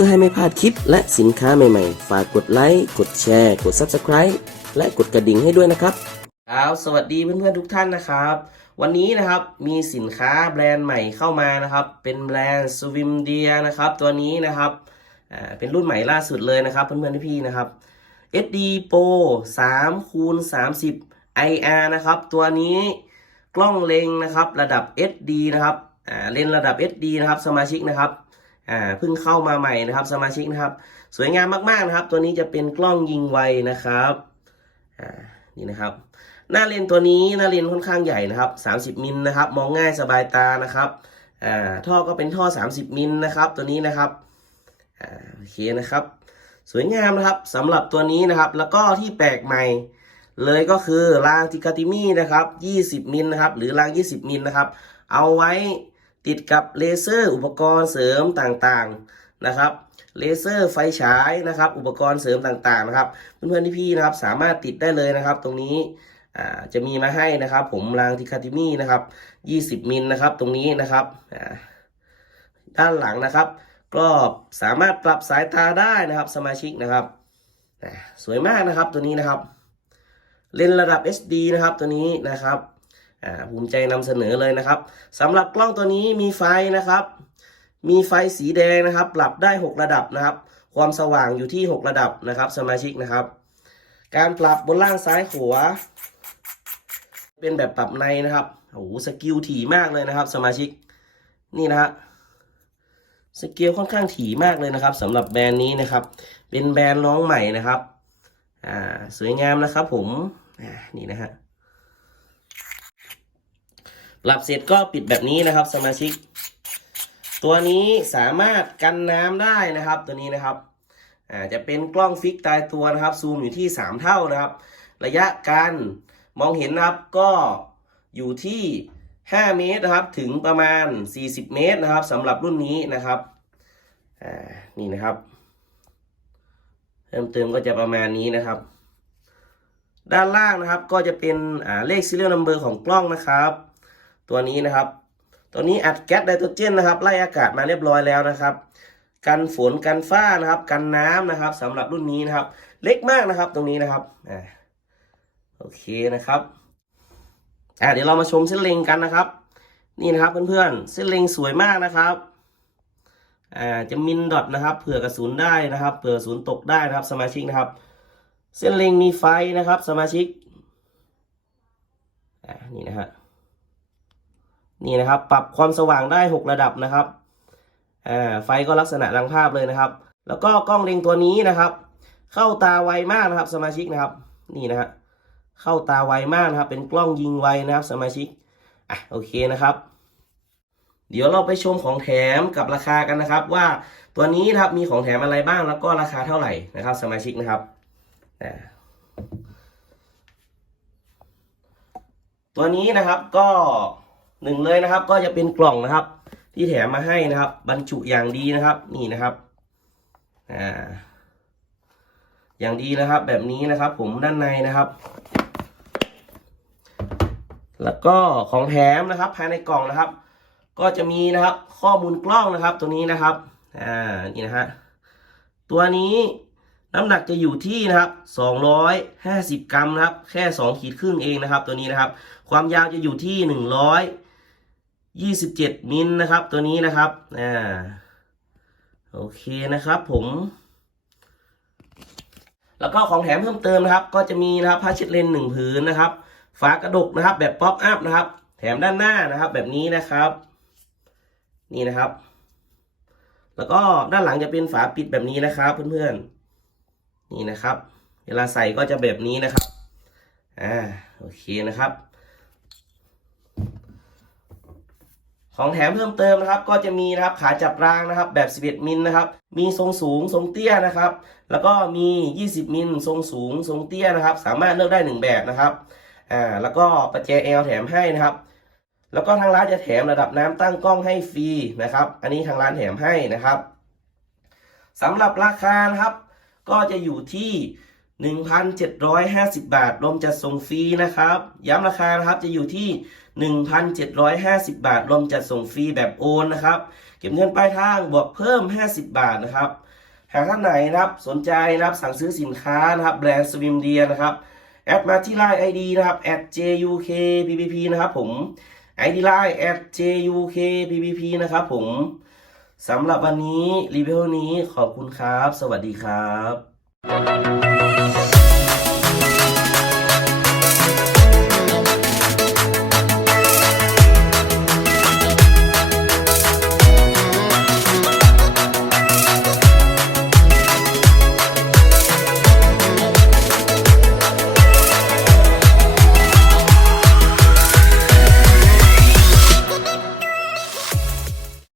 พื่อให้ไม่พลาดคลิปและสินค้าใหม่ๆ ฝากกดไลค์กดแชร์ กด Subscribe และกดกระดิ่งให้ด้วยนะครับครับสวัสดีเพื่อนๆทุกท่านนะครับ วันนี้นะครับมีสินค้าแบรนด์ใหม่เข้ามานะครับ เป็นแบรนด์ Swim Deer นะครับตัวนี้นะครับอ่าเป็นรุ่นใหม่ล่าสุดเลยนะครับเพื่อนๆพี่ๆนะครับ SD Pro 3คูณ30 IR นะครับตัวนี้กล้องเลงนะครับระดับ SD นะครับอ่าเลนระดับ SD นะครับสมาชิกนะครับ อ่าเพิ่งเข้ามาใหม่นะครับ สมาชิกนะครับ สวยงามมากๆนะครับ ตัวนี้จะเป็นกล้องยิงไวนะครับอ่านี่นะครับ หน้าเลนตัวนี้หน้าเลนค่อนข้างใหญ่นะครับ 30มิลนะครับ มองง่ายสบายตานะครับอ่าท่อก็เป็นท่อ 30มิลนะครับ ตัวนี้นะครับอ่าโอเคนะครับ สวยงามนะครับสำหรับตัวนี้นะครับ แล้วก็ที่แปลกใหม่เลยก็คือรางติกาติมี่นะครับ 20มิลนะครับ หรือราง 20มิลนะครับ เอาไว้ ติดกับเลเซอร์อุปกรณ์เสริมต่างๆนะครับเลเซอร์ไฟฉายนะครับอุปกรณ์เสริมต่างๆนะครับเพื่อนๆที่พี่ๆนะครับสามารถติดได้เลยนะครับ ตรงนี้จะมีมาให้นะครับ ผมรางติคาติมี่นะครับ20มิลนะครับตรงนี้นะครับด้านหลังนะครับ ก็สามารถปรับสายตาได้นะครับสมาชิกนะครับสวยมากนะครับตัวนี้นะครับเลนระดับ HD นะครับตัวนี้นะครับ อ่าภูมิใจนำเสนอเลยนะครับสำหรับกล้องตัวนี้มีไฟนะครับ มีไฟสีแดงนะครับ ปรับได้ 6 ระดับนะครับ ความสว่างอยู่ที่ 6 ระดับนะครับ สมาชิกนะครับ การปรับบนล่างซ้ายขวาเป็นแบบปรับในนะครับโอ้โหสกิลถี่มากเลยนะครับ สมาชิกนี่นะฮะสกิลค่อนข้างถี่มากเลยนะครับสำหรับแบรนด์นี้นะครับ เป็นแบรนด์น้องใหม่นะครับ อ่า สวยงามนะครับผม อ่า นี่นะฮะ ปรับเสร็จก็ปิดแบบนี้นะครับ สมาชิก ตัวนี้สามารถกันน้ำได้นะครับ ตัวนี้นะครับอาจะเป็นกล้องฟิกตายตัวนะครับ ซูมอยู่ที่ 3 เท่านะครับ ระยะการมองเห็นนะครับก็อยู่ที่ 5 เมตรนะครับ ถึงประมาณ 40 เมตรนะครับสำหรับรุ่นนี้นะครับอ่านี่นะครับเพิ่มเติมก็จะประมาณนี้นะครับ ด้านล่างนะครับก็จะเป็นอ่าเลข serial number ของกล้องนะครับ ตัวนี้นะครับ ตัวนี้อัดแก๊สไดโตรเจนนะครับ ไล่อากาศมาเรียบร้อยแล้วนะครับ กันฝนกันฟ้านะครับ กันน้ำนะครับสำหรับรุ่นนี้นะครับ เล็กมากนะครับตรงนี้นะครับอ่าโอเคนะครับอ่าเดี๋ยวเรามาชมเส้นเล็งกันนะครับ นี่นะครับเพื่อนๆเส้นเล็งสวยมากนะครับอ่าจะมินดอทนะครับเผื่อกระสุนได้นะครับเผื่อกระสุนตกได้นะครับ สมาชิกนะครับ เส้นเล็งมีไฟนะครับ สมาชิกอ่านี่นะฮะ นี่นะครับ ปรับความสว่างได้ 6 ระดับนะครับอ่าไฟก็ลักษณะดังภาพเลยนะครับ แล้วก็กล้องเล็งตัวนี้นะครับ เข้าตาไวมากนะครับสมาชิกนะครับ นี่นะฮะเข้าตาไวมากนะครับ เป็นกล้องยิงไวนะครับ สมาชิกอะโอเคนะครับ เดี๋ยวเราไปชมของแถมกับราคากันนะครับ ว่าตัวนี้นะครับมีของแถมอะไรบ้างแล้วก็ราคาเท่าไหร่นะครับ สมาชิกนะครับอ่าตัวนี้นะครับก็ หนึ่งเลยนะครับ ก็จะเป็นกล่องนะครับ ที่แถมมาให้นะครับ บรรจุอย่างดีนะครับ นี่นะครับอ่าอย่างดีนะครับ แบบนี้นะครับ ผมด้านในนะครับ แล้วก็ของแถมนะครับภายในกล่องนะครับ ก็จะมีนะครับ ข้อมูลกล้องนะครับ ตัวนี้นะครับอ่านี่นะฮะตัวนี้น้ำหนักจะอยู่ที่นะครับ 250 กรัมนะครับ แค่ 2 ขีดครึ่งเองนะครับ ตัวนี้นะครับ ความยาวจะอยู่ที่ 127มิลนะครับ ตัวนี้นะครับอ่าโอเคนะครับผม แล้วก็ของแถมเพิ่มเติมนะครับ ก็จะมีนะครับผ้าเช็ดเลนหนึ่งผืนนะครับ ฝากระดกนะครับ แบบป๊อปอัพนะครับ แถมด้านหน้านะครับ แบบนี้นะครับ นี่นะครับ แล้วก็ด้านหลังจะเป็นฝาปิดแบบนี้นะครับ เพื่อนๆนี่นะครับ เวลาใส่ก็จะแบบนี้นะครับอ่าโอเคนะครับ ของแถมเพิ่มเติมนะครับ ก็จะมีนะครับขาจับรางนะครับ แบบ 11 มิลนะครับ มีทรงสูงทรงเตี้ยนะครับ แล้วก็มี 20 มิลทรงสูงทรงเตี้ยนะครับ สามารถเลือกได้หนึ่งแบบนะครับอ่าแล้วก็ประแจ L แถมให้นะครับ แล้วก็ทางร้านจะแถมระดับน้ำตั้งกล้องให้ฟรีนะครับ อันนี้ทางร้านแถมให้นะครับสำหรับราคานะครับ ก็จะอยู่ที่ 1,750 บาท รวมจัดส่งฟรีนะครับ ย้ำราคานะครับจะอยู่ที่ 1,750 บาท รวมจัดส่งฟรีแบบโอนนะครับ เก็บเงินปลายทางบวกเพิ่ม 50 บาทนะครับ หากท่านไหนนะครับสนใจนะครับสั่งซื้อสินค้านะครับแบรนด์สวิมเดียนะครับ แอดมาที่ไลน์ ID นะครับ @jukppp นะครับผม ID ไลน์ @jukppp นะครับผมสำหรับวันนี้รีวิวนี้ขอบคุณครับ สวัสดีครับ Música